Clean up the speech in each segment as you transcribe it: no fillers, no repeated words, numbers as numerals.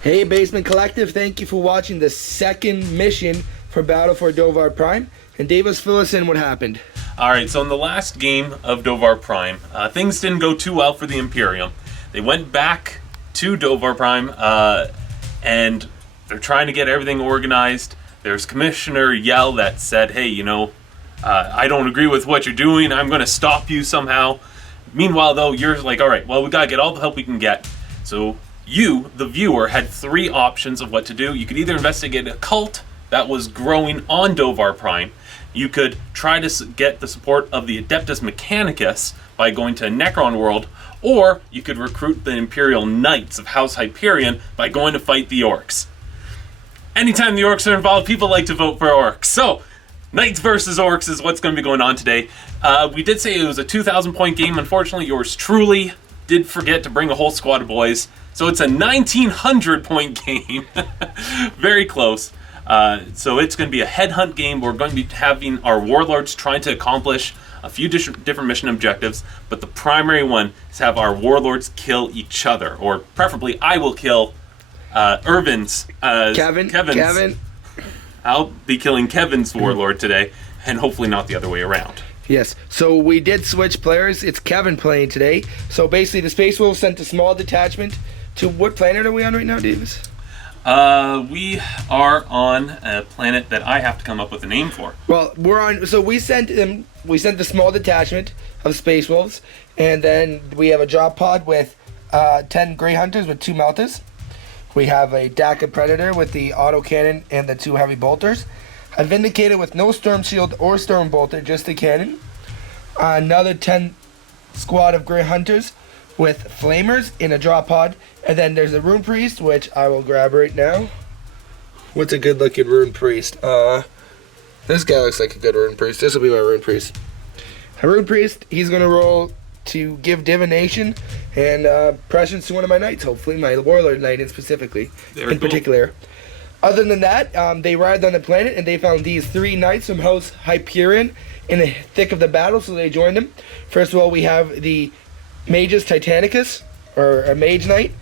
Hey, Basement Collective, thank you for watching the second mission for Battle for Dovar Prime. And Davis, fill us in what happened. Alright, so in the last game of Dovar Prime, things didn't go too well for the Imperium. They went back to Dovar Prime, and they're trying to get everything organized. There's Commissioner Yell that said, hey, I don't agree with what you're doing, I'm going to stop you somehow. Meanwhile, though, you're like, alright, well, we got to get all the help we can get. So you, the viewer, had three options of what to do. You could either investigate a cult that was growing on Dovar Prime. You could try to get the support of the Adeptus Mechanicus by going to Necron World, or you could recruit the Imperial Knights of House Hyperion by going to fight the Orcs. Anytime the Orcs are involved, people like to vote for Orcs. So, Knights versus Orcs is what's going to be going on today. We did say it was a 2,000 point game. Unfortunately, yours truly did forget to bring a whole squad of boys. So it's a 1,900 point game. Very close. So it's going to be a headhunt game. We're going to be having our warlords trying to accomplish a few different mission objectives, but the primary one is have our warlords kill each other, or preferably I will kill Kevin. I'll be killing Kevin's warlord today, and hopefully not the other way around. Yes, so we did switch players. It's Kevin playing today. So basically the Space Wolves sent a small detachment to, what planet are we on right now, Davis? We are on a planet that I have to come up with a name for. Well, we sent the small detachment of Space Wolves, and then we have a drop pod with 10 Grey Hunters with 2 Meltas. We have a DACA Predator with the autocannon and the 2 heavy bolters. A Vindicator with no Storm Shield or Storm Bolter, just the cannon. Another 10 squad of Grey Hunters with Flamers in a drop pod. And then there's a Rune Priest, which I will grab right now. What's a good looking Rune Priest? This guy looks like a good Rune Priest. This will be my Rune Priest. A Rune Priest, he's going to roll to give divination and prescience to one of my knights, hopefully my warlord knight specifically, in particular. Other than that, they arrived on the planet and they found these 3 knights from House Hyperion in the thick of the battle, so they joined them. First of all, we have the Magus Titanicus, or a mage knight.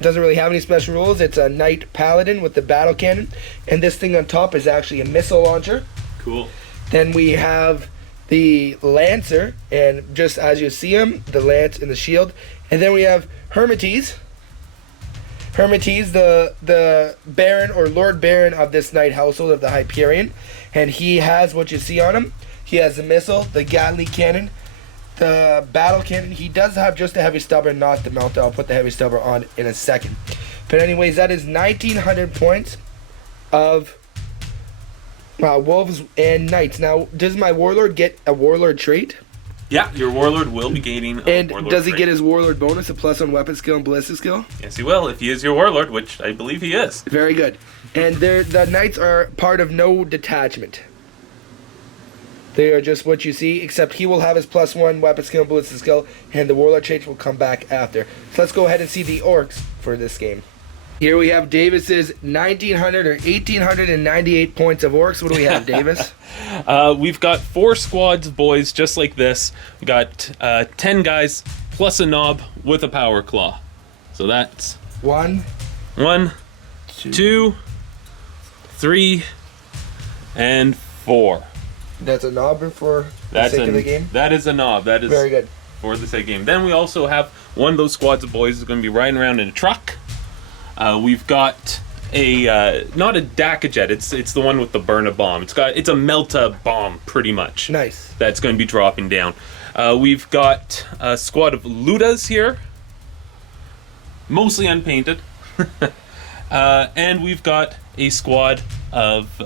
Doesn't really have any special rules. It's a knight paladin with the battle cannon, and this thing on top is actually a missile launcher. Cool. Then we have the Lancer, and just as you see him, the lance and the shield. And then we have Hermetes, the Baron or Lord Baron of this knight household of the Hyperion, and he has what you see on him. He has the missile, the Gatling cannon, the battle cannon. He does have just a heavy stubber, not the melt. I'll put the heavy stubber on in a second. But anyways, that is 1,900 points of wolves and knights. Now, does my warlord get a warlord trait? Yeah, your warlord will be gaining a and warlord does he trait. Get his warlord bonus, a +1 weapon skill and ballistic skill? Yes, he will, if he is your warlord, which I believe he is. Very good. And the knights are part of no detachment. They are just what you see, except he will have his +1 weapon skill and ballistic skill, and the warlord traits will come back after. So let's go ahead and see the orcs for this game. Here we have Davis's 1,900 or 1,898 points of orcs. What do we have, Davis? We've got 4 squads of boys just like this. We got 10 guys plus a knob with a power claw. So that's 1, 2, 3, and 4. That's a knob for the sake of the game? That is a knob. That is very good. For the sake of the game. Then we also have one of those squads of boys who's going to be riding around in a truck. We've got a not a DACA jet. It's the one with the burner bomb. It's a Melta bomb, pretty much. Nice. That's going to be dropping down. We've got a squad of Ludas here, mostly unpainted, and we've got a squad of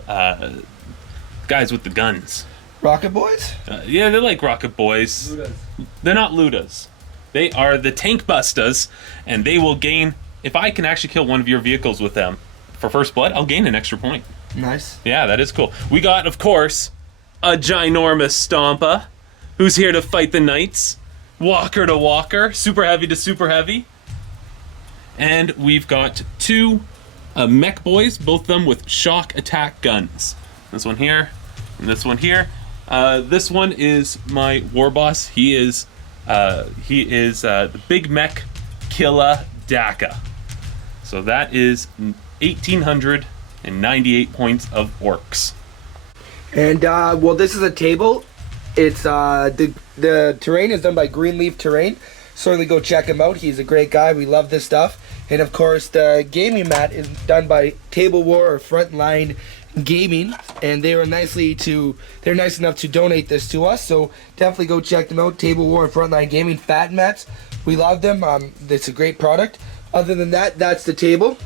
guys with the guns. Rocket boys? Yeah, they're like rocket boys. Ludas. They're not Ludas. They are the tank bustas, and they will gain. If I can actually kill one of your vehicles with them for first blood, I'll gain an extra point. Nice. Yeah, that is cool. We got, of course, a ginormous Stompa, who's here to fight the knights. Walker to walker, super heavy to super heavy. And we've got 2 mech boys, both of them with shock attack guns. This one here, and this one here. This one is my war boss. He is the big mech killer DACA. So that is 1,898 points of orcs. And well, this is a table. It's the terrain is done by Greenleaf Terrain. Certainly go check him out. He's a great guy. We love this stuff. And of course, the gaming mat is done by Table War or Frontline Gaming, and they're nice enough to donate this to us. So definitely go check them out. Table War and Frontline Gaming fat mats. We love them. It's a great product. Other than that, that's the table.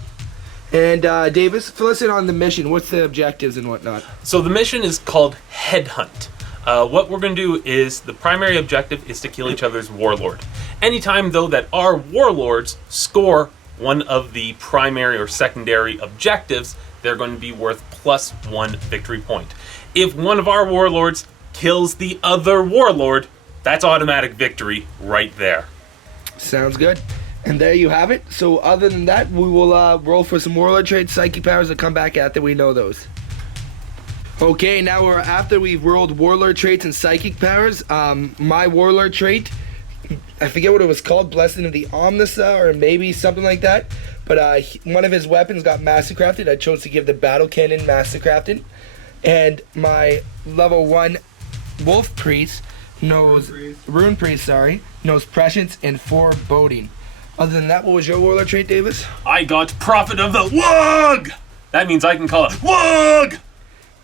And Davis, fill us in on the mission. What's the objectives and whatnot? So the mission is called Headhunt. What we're going to do is, the primary objective is to kill each other's warlord. Anytime, though, that our warlords score one of the primary or secondary objectives, they're going to be worth +1 victory point. If one of our warlords kills the other warlord, that's automatic victory right there. Sounds good. And there you have it. So other than that, we will roll for some warlord traits, psychic powers, and come back after we know those. Okay, now after we've rolled warlord traits and psychic powers. My warlord trait, I forget what it was called, Blessing of the Omnissa or maybe something like that. But one of his weapons got mastercrafted. I chose to give the battle cannon mastercrafted. And my level 1 wolf priest knows rune priest, knows prescience and foreboding. Other than that, what was your warlord trait, Davis? I got Prophet of the Wog! That means I can call it Wog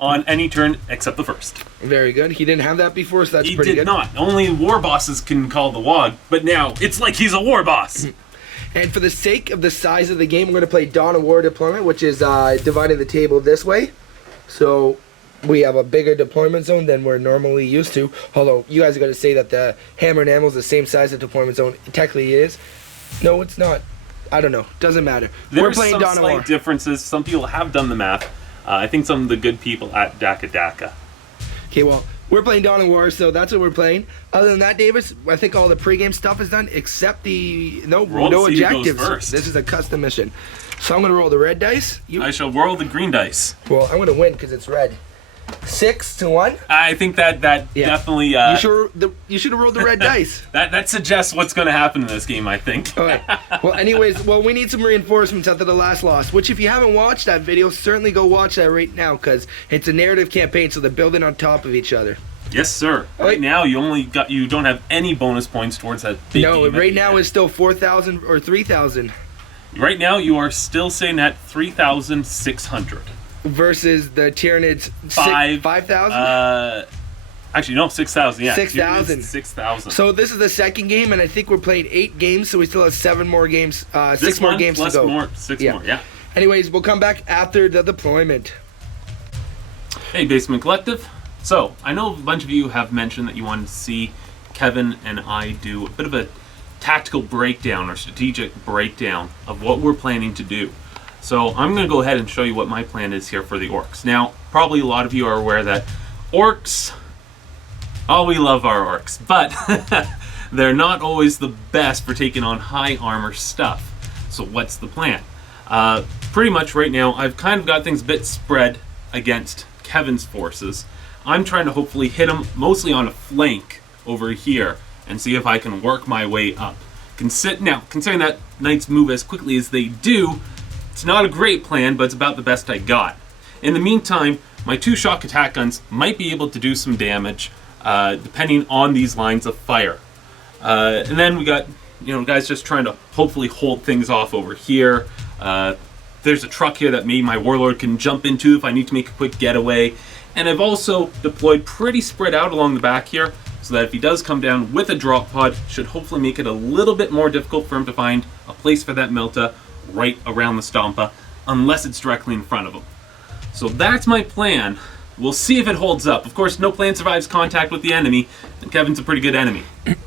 on any turn except the first. Very good. He didn't have that before, so that's pretty good. He did not. Only war bosses can call the Wog, but now it's like he's a war boss. And for the sake of the size of the game, we're going to play Dawn of War Deployment, which is dividing the table this way. So we have a bigger deployment zone than we're normally used to. Although you guys are going to say that the Hammer and Anvil is the same size as the deployment zone. Technically it is. No, it's not. I don't know. Doesn't matter. We're playing Dawn of War. There's some slight differences. Some people have done the math. I think some of the good people at Daka. Okay, well, we're playing Dawn of War, so that's what we're playing. Other than that, Davis, I think all the pregame stuff is done, except no objectives. This is a custom mission. So I'm going to roll the red dice. I shall roll the green dice. Well, I'm going to win because it's red. 6-1. I think that definitely. You should have rolled the red dice. That suggests what's going to happen in this game, I think. All right. Well, anyways, we need some reinforcements after the last loss. Which, if you haven't watched that video, certainly go watch that right now because it's a narrative campaign, so they're building on top of each other. Yes, sir. Right now, you don't have any bonus points towards that. No, right now it's still 4,000 or 3,000. Right now, you are still sitting at 3,600. Versus the Tyranids 5,000? Actually, no, 6,000, yeah. 6,000. 6,000. So this is the second game, and I think we're playing 8 games, so we still have 7 more games, 6 more games to go. 6 more, yeah. Anyways, we'll come back after the deployment. Hey, Basement Collective. So, I know a bunch of you have mentioned that you wanted to see Kevin and I do a bit of a tactical breakdown or strategic breakdown of what we're planning to do. So I'm going to go ahead and show you what my plan is here for the orcs. Now, probably a lot of you are aware that orcs, we love our orcs, but they're not always the best for taking on high armor stuff. So what's the plan? Pretty much right now, I've kind of got things a bit spread against Kevin's forces. I'm trying to hopefully hit him mostly on a flank over here and see if I can work my way up. Now, considering that knights move as quickly as they do, it's not a great plan, but it's about the best I got. In the meantime, my 2 shock attack guns might be able to do some damage, depending on these lines of fire. And then we got, guys just trying to hopefully hold things off over here. There's a truck here that maybe my warlord can jump into if I need to make a quick getaway. And I've also deployed pretty spread out along the back here, so that if he does come down with a drop pod, should hopefully make it a little bit more difficult for him to find a place for that Melta right around the Stompa, unless it's directly in front of him. So that's my plan. We'll see if it holds up. Of course, no plan survives contact with the enemy, and Kevin's a pretty good enemy.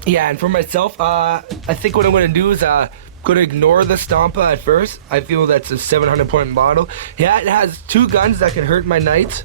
Yeah, and for myself, I think what I'm going to do is going to ignore the Stompa at first. I feel that's a 700-point model. Yeah, it has 2 guns that can hurt my knights.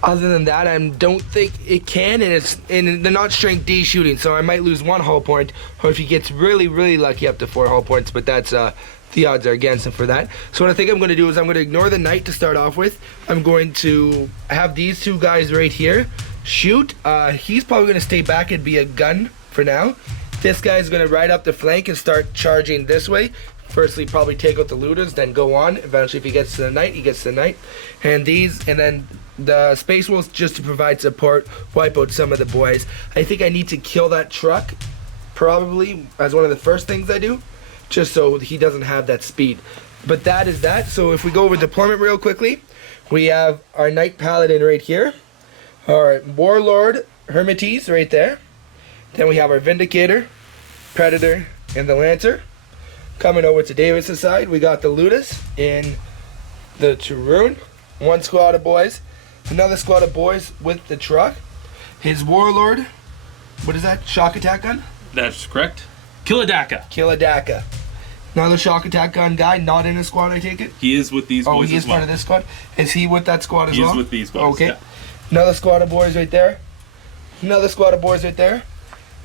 Other than that, I don't think it can, and they're not strength D shooting, so I might lose 1 hull point, or if he gets really, really lucky, up to 4 hull points, but that's the odds are against him for that. So what I think I'm going to do is I'm going to ignore the knight to start off with. I'm going to have these 2 guys right here shoot. He's probably going to stay back and be a gun for now. This guy's going to ride up the flank and start charging this way. firstly probably take out the looters, then go on. Eventually, if he gets to the knight, he gets to the knight. And then the Space Wolves, just to provide support, wipe out some of the boys. I think I need to kill that truck, probably, as one of the first things I do, just so he doesn't have that speed. But that is that. So if we go over deployment real quickly, we have our Knight Paladin right here, our Warlord Hermites right there. Then we have our Vindicator, Predator, and the Lancer. Coming over to Davis' side, we got the Ludus in the Chiroon. One squad of boys. Another squad of boys with the truck. His Warlord, what is that? Shock attack gun? That's correct. Kilodaka. Another shock attack gun guy, not in his squad, I take it? He is with these boys as well. Oh, he is part of this squad? Is he with that squad as well? He is with these boys, okay. Yeah. Another squad of boys right there. Another squad of boys right there.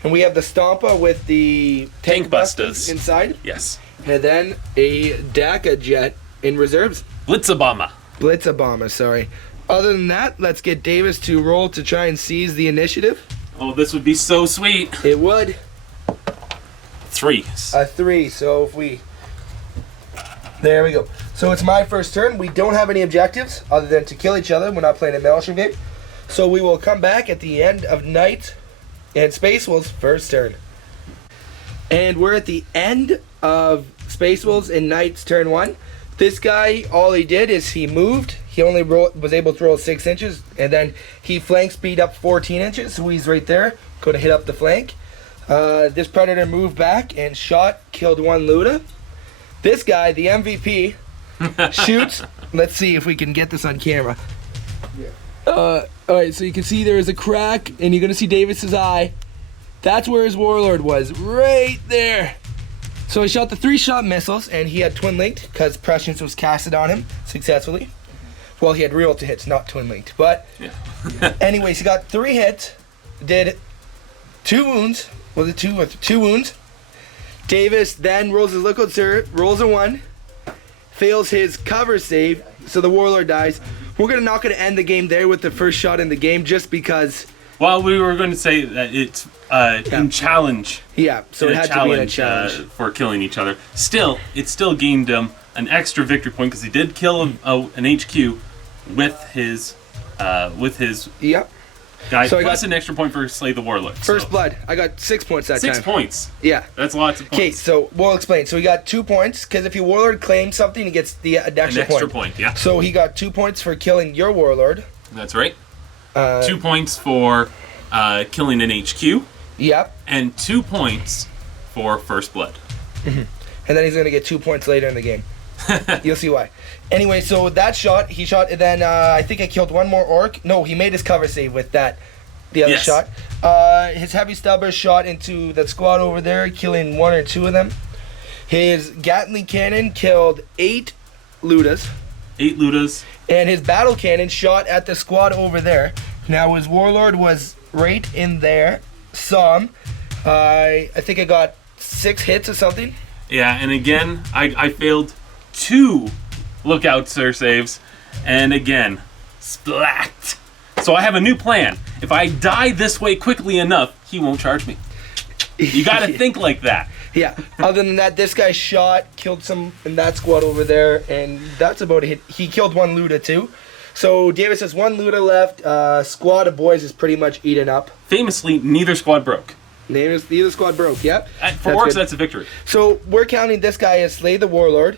And we have the Stompa with the tank busters inside. Yes. And then a DACA jet in reserves. Blitzabomber, sorry. Other than that, let's get Davis to roll to try and seize the initiative. Oh, this would be so sweet. It would. 3. A 3, so if we... There we go. So it's my first turn. We don't have any objectives other than to kill each other. We're not playing a Maelstrom game. So we will come back at the end of Knight and Space Wolves' first turn. And we're at the end of Space Wolves and Knight's turn 1. This guy, all he did is he moved. He only was able to roll 6 inches, and then he flank speed up 14 inches, so he's right there. Going to hit up the flank. This Predator moved back and shot, killed one Luda. This guy, the MVP, shoots. Let's see if we can get this on camera. Alright, so you can see there is a crack, and you're going to see Davis's eye. That's where his Warlord was, right there. So he shot the 3-shot missiles, and he had twin-linked, because Prescience was casted on him successfully. Well, he had real to hits, not twin-linked. But, yeah. Anyways, he got 3 hits, did 2 wounds. Was it 2 or 2 wounds? Davis then rolls his liquid syrup, rolls a 1, fails his cover save, so the Warlord dies. We're not going to end the game there with the first shot in the game, just because... Well, we were going to say that it's in challenge. Yeah, so it had to be in a challenge. For killing each other. Still, it still gained him an extra victory point, because he did kill an HQ with his Yep. guy, so plus an extra point for Slay the Warlord. First blood. I got 6 points that time. 6 points. Yeah. That's lots of points. Okay, so we'll explain. So he got 2 points, because if your Warlord claims something, he gets an extra point. Yeah. So he got 2 points for killing your Warlord. That's right. 2 points for killing an HQ. Yep. And 2 points for first blood. Mm-hmm. And then he's going to get 2 points later in the game. You'll see why. Anyway, so that shot, he shot, and then I think I killed one more orc. No, he made his cover save with that, the other shot. His heavy stubber shot into that squad over there, killing 1 or 2 of them. His Gatling cannon killed 8 Ludas. 8 Ludas. And his battle cannon shot at the squad over there. Now his Warlord was right in there. Saw him. I think I got 6 hits or something. Yeah, and again, I failed 2 lookout sir saves, and again, splat. So I have a new plan. If I die this way quickly enough, he won't charge me. You gotta think like that. Yeah. Other than that, this guy shot, killed some in that squad over there, and that's about it. He killed 1 Luda too. So Davis has 1 Luda left. Squad of boys is pretty much eaten up. Famously, neither squad broke. Neither squad broke. Yep. For orcs, that's a victory. So we're counting this guy as Slay the Warlord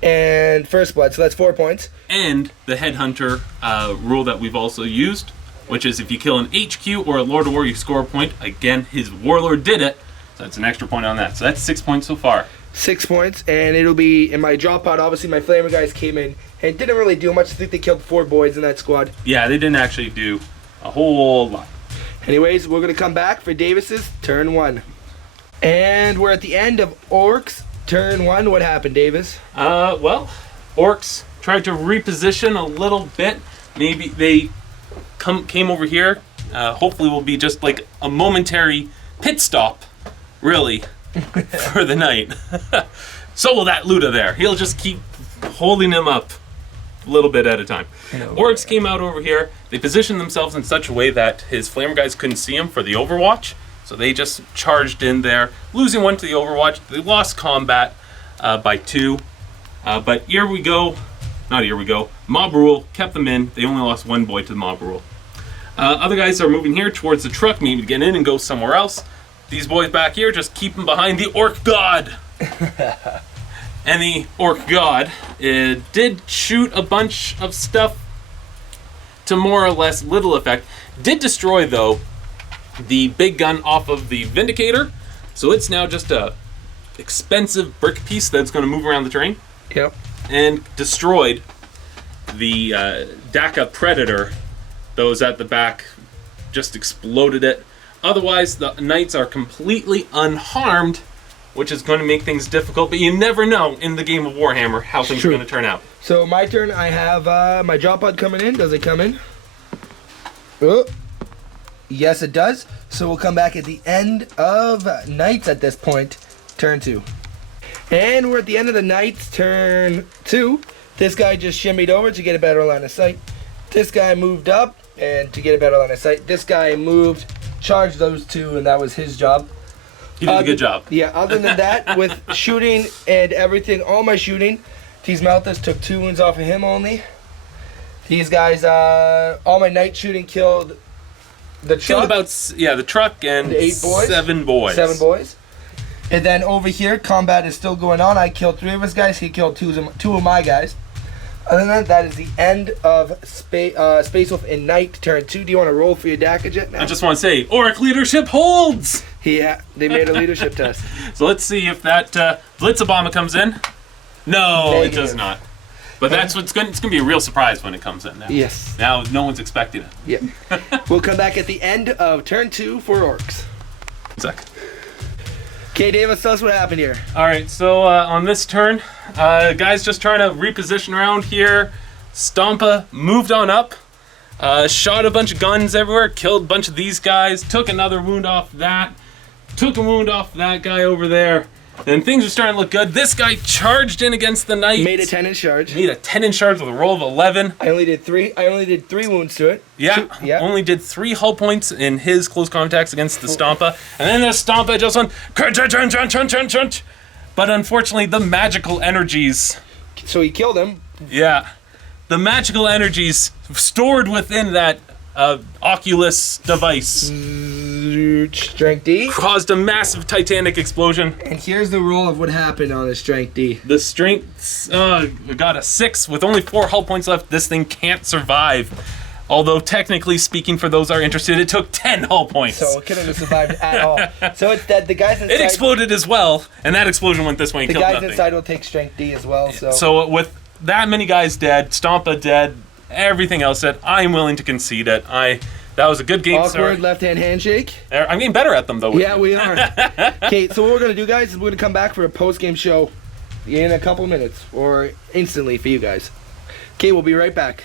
and first blood. So that's 4 points. And the headhunter rule that we've also used, which is if you kill an HQ or a Lord of War, you score a point. Again, his Warlord did it, so that's an extra point on that. So that's 6 points so far. 6 points, and it'll be in my drop pod. Obviously, my Flamer guys came in and didn't really do much. I think they killed 4 boys in that squad. Yeah, they didn't actually do a whole lot. Anyways, we're going to come back for Davis's turn 1. And we're at the end of Orcs turn 1. What happened, Davis? Well, Orcs tried to reposition a little bit. Maybe they came over here. Hopefully will be just like a momentary pit stop, really, for the night. So will that Luda there. He'll just keep holding him up a little bit at a time. Orcs came out over here. They positioned themselves in such a way that his Flamer guys couldn't see him for the Overwatch. So they just charged in there, losing 1 to the Overwatch. They lost combat. by 2. But here we go. Not here we go. Mob rule kept them in. They only lost 1 boy to the mob rule. Other guys are moving here towards the truck, maybe to get in and go somewhere else. These boys back here just keep them behind the Orc God. And the Orc God did shoot a bunch of stuff to more or less little effect. Did destroy, though, the big gun off of the Vindicator. So it's now just a expensive brick piece that's going to move around the terrain. Yep. And destroyed the DACA Predator that was at the back. Just exploded it. Otherwise, the Knights are completely unharmed, which is going to make things difficult. But you never know in the game of Warhammer how things are going to turn out. So my turn, I have my drop pod coming in. Does it come in? Oh, yes, it does. So we'll come back at the end of Knights at this point, turn 2. And we're at the end of the Knights, turn 2. This guy just shimmied over to get a better line of sight. This guy moved up and to get a better line of sight. This guy moved, charged those 2, and that was his job. He did a good job. Yeah, other than that, with shooting and everything, all my shooting, these Malthus took 2 wounds off of him only. These guys, all my night shooting killed the truck. Killed about, the truck and the 8 boys. 7 boys. 7 boys. And then over here, combat is still going on. I killed 3 of his guys. He killed 2 of my guys. Other than that is the end of Space Wolf and Night, turn 2. Do you want to roll for your DACA jet now? I just want to say, Auric leadership holds! Yeah, they made a leadership test. So let's see if that Blitzabomber comes in. No, Negative. It does not. But that's what's going. It's going to be a real surprise when it comes in. Now. Yes. Now no one's expecting it. Yeah. We'll come back at the end of turn 2 for Orcs. Sec. Okay, Davis, tell us what happened here. All right. So on this turn, guys just trying to reposition around here. Stompa moved on up. Shot a bunch of guns everywhere. Killed a bunch of these guys. Took another wound off that. Took a wound off that guy over there. And things are starting to look good. This guy charged in against the Knights. Made a 10-inch charge. Made a 10-inch charge with a roll of 11. I only did 3 wounds to it. Yeah. Yeah. Only did 3 hull points in his close contacts against the Stompa. And then the Stompa just went crunch. But unfortunately, the magical energies. So he killed him. Yeah. The magical energies stored within that Oculus device Strength D. caused a massive titanic explosion. And here's the roll of what happened on the Strength D. The strength got a 6 with only 4 hull points left. This thing can't survive. Although technically speaking, for those are interested, it took 10 hull points. So it couldn't have survived at all. So it's dead. The guys inside. It exploded as well, and that explosion went this way and The killed guys nothing. inside will take Strength D as well. So with that many guys dead, Stompa dead, everything else dead, I'm willing to concede it. That was a good game. Awkward left-hand handshake. I'm getting better at them though. Yeah, we are. Okay, so what we're gonna do, guys, is we're gonna come back for a post-game show in a couple minutes, or instantly for you guys. Okay, we'll be right back.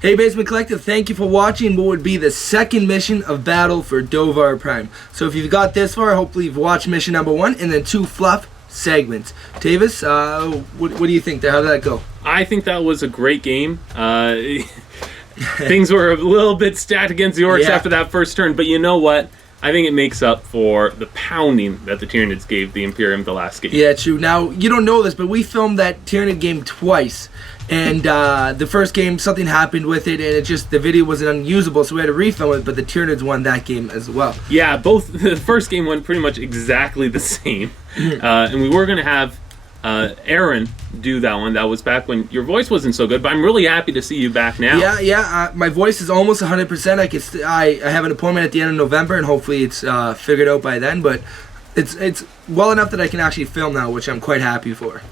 Hey, Basement Collective, thank you for watching what would be the second mission of Battle for Dovar Prime. So if you've got this far, hopefully you've watched mission number 1 and then 2 fluff segments. Tavis, what do you think there? How did that go? I think that was a great game. Things were a little bit stacked against the Orcs after that first turn, but you know what? I think it makes up for the pounding that the Tyranids gave the Imperium the last game. Yeah, true. Now, you don't know this, but we filmed that Tyranid game twice. And the first game, something happened with it, and the video wasn't unusable, so we had to refilm it, but the Tyranids won that game as well. Yeah, the first game went pretty much exactly the same. And we were going to have Aaron do that one. That was back when your voice wasn't so good, but I'm really happy to see you back now. Yeah. My voice is almost 100%. I have an appointment at the end of November, and hopefully it's figured out by then. But it's well enough that I can actually film now, which I'm quite happy for.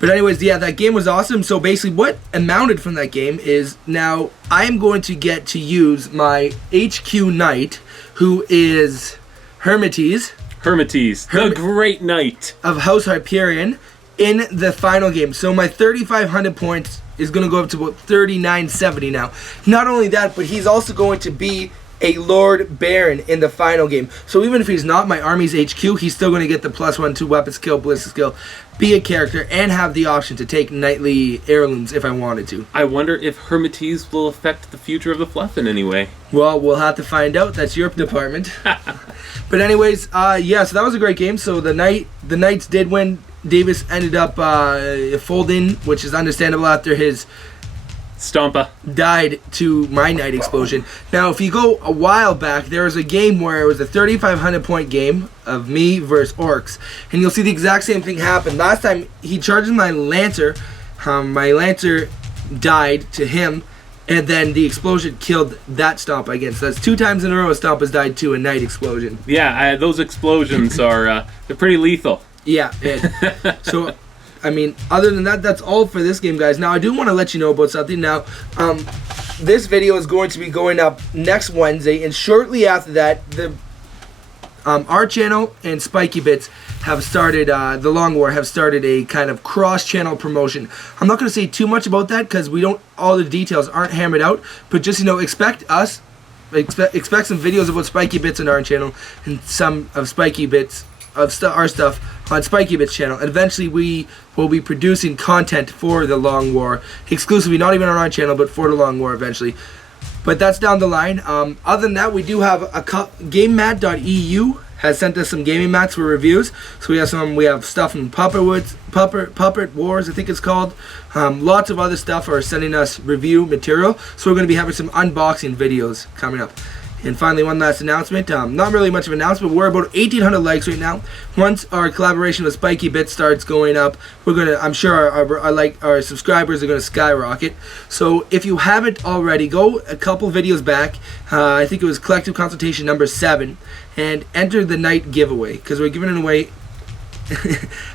But anyways, yeah, that game was awesome. So basically, what amounted from that game is now I am going to get to use my HQ Knight, who is Hermites. The Great Knight Of House Hyperion in the final game. So my 3,500 points is going to go up to about 3,970 now. Not only that, but he's also going to be a Lord Baron in the final game. So even if he's not my army's HQ, he's still going to get the +1/2 weapon skill, ballistic skill, be a character, and have the option to take knightly heirlooms if I wanted to. I wonder if Hermites will affect the future of the fluff in any way. Well, we'll have to find out. That's your department. But anyways, yeah, so that was a great game. So the Knights did win. Davis ended up folding, which is understandable after his Stompa died to my Knight explosion. Now, if you go a while back, there was a game where it was a 3,500 point game of me versus Orcs, and you'll see the exact same thing happen. Last time he charged my Lancer died to him, and then the explosion killed that Stomp again. So that's 2 times in a row a Stomp has died to a Knight explosion. Yeah, those explosions are they're pretty lethal. Yeah. So, I mean, other than that, that's all for this game, guys. Now, I do want to let you know about something. Now, this video is going to be going up next Wednesday, and shortly after that, our channel and Spiky Bits have started, the Long War have started a kind of cross-channel promotion. I'm not going to say too much about that because all the details aren't hammered out, but just, expect some videos about Spiky Bits on our channel and some of Spiky Bits our stuff on Spiky Bits channel, and eventually we will be producing content for the Long War exclusively, not even on our channel, but for the Long War eventually. But that's down the line. Other than that, we do have GameMat.eu has sent us some gaming mats for reviews. So we have stuff from Puppet Wars, I think it's called. Lots of other stuff are sending us review material. So we're going to be having some unboxing videos coming up. And finally, one last announcement. Not really much of an announcement. We're about 1,800 likes right now. Once our collaboration with Spiky Bits starts going up, I'm sure our subscribers are gonna skyrocket. So if you haven't already, go a couple videos back. I think it was Collective Consultation number 7, and enter the Knight giveaway because we're giving away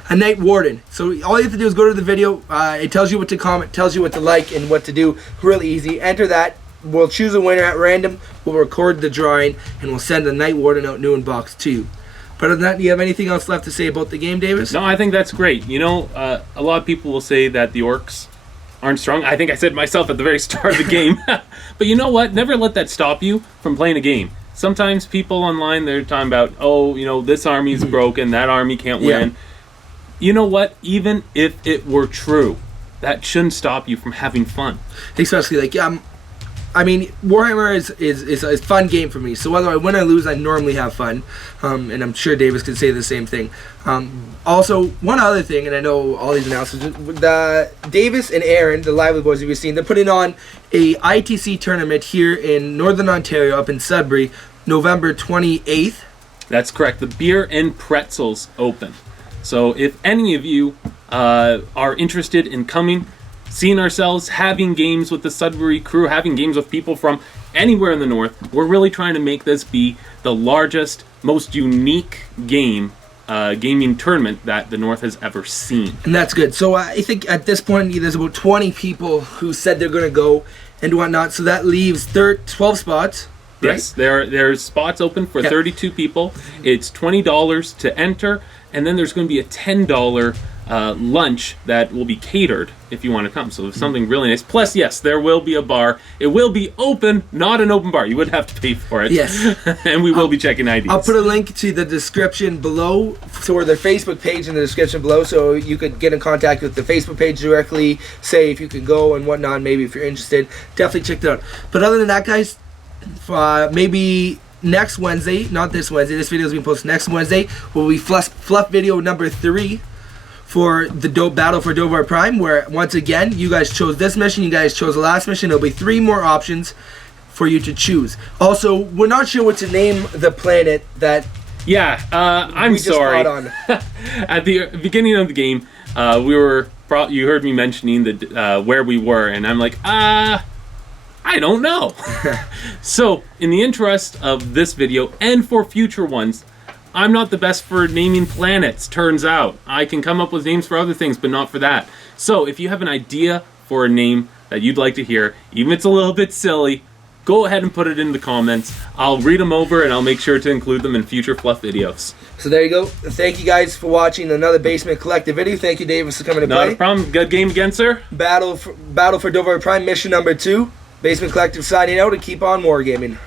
a Knight Warden. So all you have to do is go to the video. It tells you what to comment, tells you what to like, and what to do. Really easy. Enter that. We'll choose a winner at random, we'll record the drawing, and we'll send the Knight Warden out new in box 2. But other than that, do you have anything else left to say about the game, Davis? No, I think that's great. A lot of people will say that the Orcs aren't strong. I think I said myself at the very start of the game. But you know what? Never let that stop you from playing a game. Sometimes people online, they're talking about, this army's broken, that army can't win. You know what? Even if it were true, that shouldn't stop you from having fun. Especially, Warhammer is a fun game for me. So whether I win or lose, I normally have fun. And I'm sure Davis could say the same thing. Also, one other thing, and I know all these announcements, Davis and Aaron, the Lively Boys that we've seen, they're putting on a ITC tournament here in Northern Ontario, up in Sudbury, November 28th. That's correct. The Beer and Pretzels Open. So if any of you are interested in coming, seeing ourselves having games with the Sudbury crew, having games with people from anywhere in the north, we're really trying to make this be the largest, most unique gaming tournament that the north has ever seen. And that's good. So I think at this point there's about 20 people who said they're going to go and whatnot. So that leaves 12 spots. Right? Yes, there's spots open for 32 people. It's $20 to enter, and then there's going to be a $10 lunch that will be catered if you want to come. So it's something really nice. Plus, yes, there will be a bar. It will be open, not an open bar. You would have to pay for it. Yes. And we will be checking IDs. I'll put a link to the description below, or their Facebook page in the description below, so you could get in contact with the Facebook page directly, say if you could go and whatnot, maybe if you're interested. Definitely check it out. But other than that, guys, maybe next Wednesday, not this Wednesday, this video is being posted next Wednesday, will be fluff video number 3 for the Battle for Dovar Prime, where once again you guys chose this mission, you guys chose the last mission. There'll be 3 more options for you to choose. Also, we're not sure what to name the planet that I'm sorry. At the beginning of the game, you heard me mentioning where we were, and I'm like, I don't know. So in the interest of this video and for future ones, I'm not the best for naming planets, turns out. I can come up with names for other things, but not for that. So if you have an idea for a name that you'd like to hear, even if it's a little bit silly, go ahead and put it in the comments. I'll read them over and I'll make sure to include them in future fluff videos. So there you go. Thank you guys for watching another Basement Collective video. Thank you, Davis, for coming to play. Not a problem. Good game again, sir. Battle for Dovar Prime mission number 2. Basement Collective signing out, and keep on wargaming.